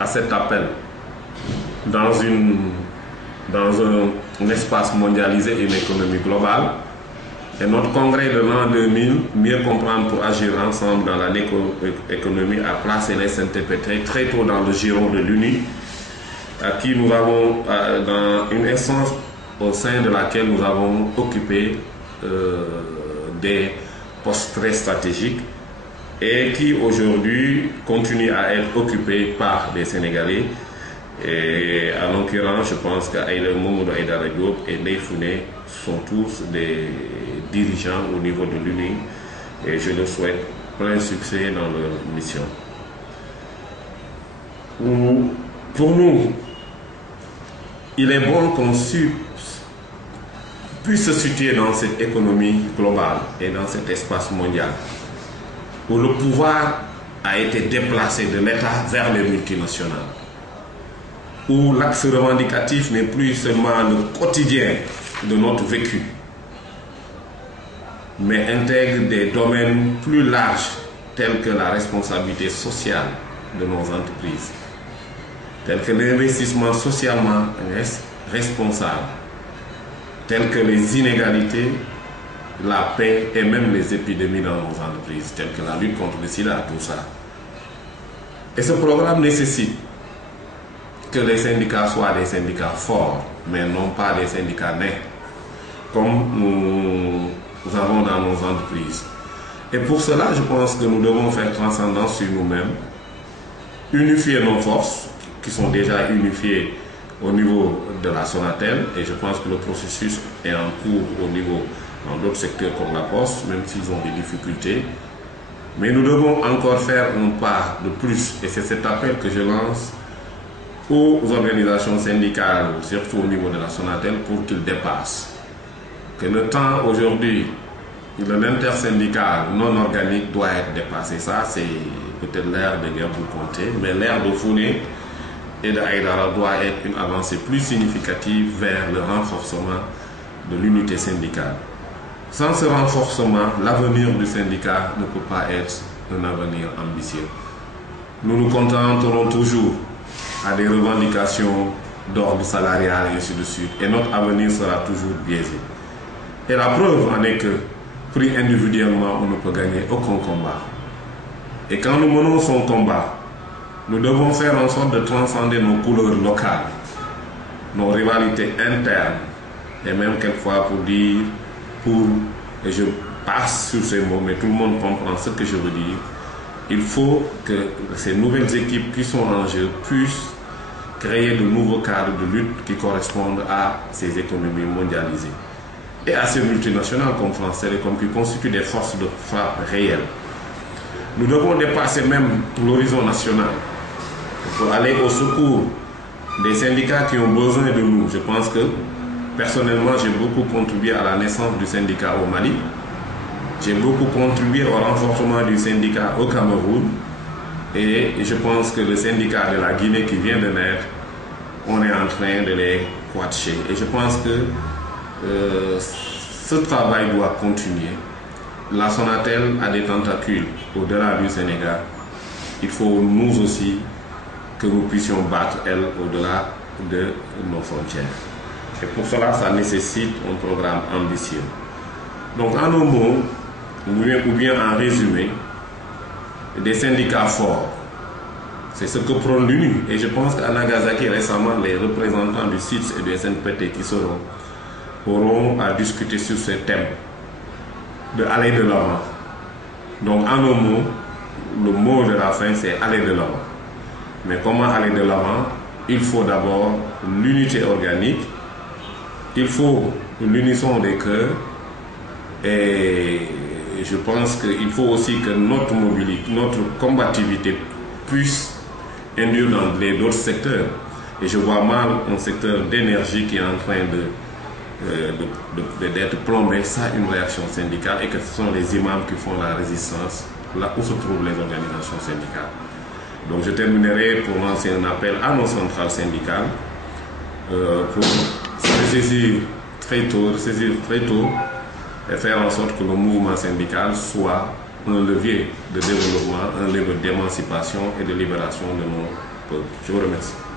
à cet appel dans un espace mondialisé et une économie globale. Et notre congrès de l'an 2000, mieux comprendre pour agir ensemble dans la économie, a placé les SNTP très tôt dans le giron de l'UNI, à qui nous avons, dans une instance au sein de laquelle nous avons occupé des postes très stratégiques et qui aujourd'hui continue à être occupé par des Sénégalais. Et en l'occurrence, je pense qu'Aïda Aïdara Diop et Ndeye Founé sont tous des dirigeants au niveau de l'UNI et je leur souhaite plein succès dans leur mission. Pour nous, il est bon qu'on puisse se situer dans cette économie globale et dans cet espace mondial où le pouvoir a été déplacé de l'État vers les multinationales, où l'axe revendicatif n'est plus seulement le quotidien de notre vécu, mais intègre des domaines plus larges tels que la responsabilité sociale de nos entreprises, tels que l'investissement socialement responsable, tels que les inégalités, la paix et même les épidémies dans nos entreprises, telles que la lutte contre le sida, tout ça. Et ce programme nécessite que les syndicats soient des syndicats forts, mais non pas des syndicats nés, comme nous avons dans nos entreprises. Et pour cela, je pense que nous devons faire transcendance sur nous-mêmes, unifier nos forces, qui sont déjà unifiées au niveau de la Sonatel, et je pense que le processus est en cours au niveau dans d'autres secteurs comme la Poste, même s'ils ont des difficultés. Mais nous devons encore faire un pas de plus, et c'est cet appel que je lance aux organisations syndicales, surtout au niveau de la Sonatel, pour qu'ils dépassent. Que le temps aujourd'hui de l'intersyndical non organique doit être dépassé. Ça, c'est peut-être l'ère de Guerre Bouconté, mais l'ère de Founé et d'Aïdara doit être une avancée plus significative vers le renforcement de l'unité syndicale. Sans ce renforcement, l'avenir du syndicat ne peut pas être un avenir ambitieux. Nous nous contenterons toujours à des revendications d'ordre salarial et ainsi de suite, et notre avenir sera toujours biaisé. Et la preuve en est que, pris individuellement, on ne peut gagner aucun combat. Et quand nous menons son combat, nous devons faire en sorte de transcender nos couleurs locales, nos rivalités internes, et même quelquefois et je passe sur ces mots, mais tout le monde comprend ce que je veux dire, il faut que ces nouvelles équipes qui sont en jeu puissent créer de nouveaux cadres de lutte qui correspondent à ces économies mondialisées et à ces multinationales comme France Télécom qui constituent des forces de frappe réelles. Nous devons dépasser même l'horizon national pour aller au secours des syndicats qui ont besoin de nous. Je pense que personnellement, j'ai beaucoup contribué à la naissance du syndicat au Mali. J'ai beaucoup contribué au renforcement du syndicat au Cameroun. Et je pense que le syndicat de la Guinée qui vient de naître, on est en train de les coacher. Et je pense que ce travail doit continuer. La Sonatel a des tentacules au-delà du Sénégal. Il faut nous aussi que nous puissions battre, elle, au-delà de nos frontières. Et pour cela, ça nécessite un programme ambitieux. Donc, en un mot, ou bien en résumé, des syndicats forts. C'est ce que prône l'UNI. Et je pense qu'à Nagasaki, récemment, les représentants du CITS et du SNPT qui auront à discuter sur ce thème, de aller de l'avant. Donc, en un mot, le mot de la fin, c'est aller de l'avant. Mais comment aller de l'avant? Il faut d'abord l'unité organique, il faut l'unisson des cœurs, et je pense qu'il faut aussi que notre mobilité, notre combativité puisse induire dans d'autres secteurs. Et je vois mal un secteur d'énergie qui est en train d'être plombé sans une réaction syndicale, et que ce sont les imams qui font la résistance là où se trouvent les organisations syndicales. Donc je terminerai pour lancer un appel à nos centrales syndicales pour se saisir très tôt et faire en sorte que le mouvement syndical soit un levier de développement, un levier d'émancipation et de libération de nos peu. Je vous remercie.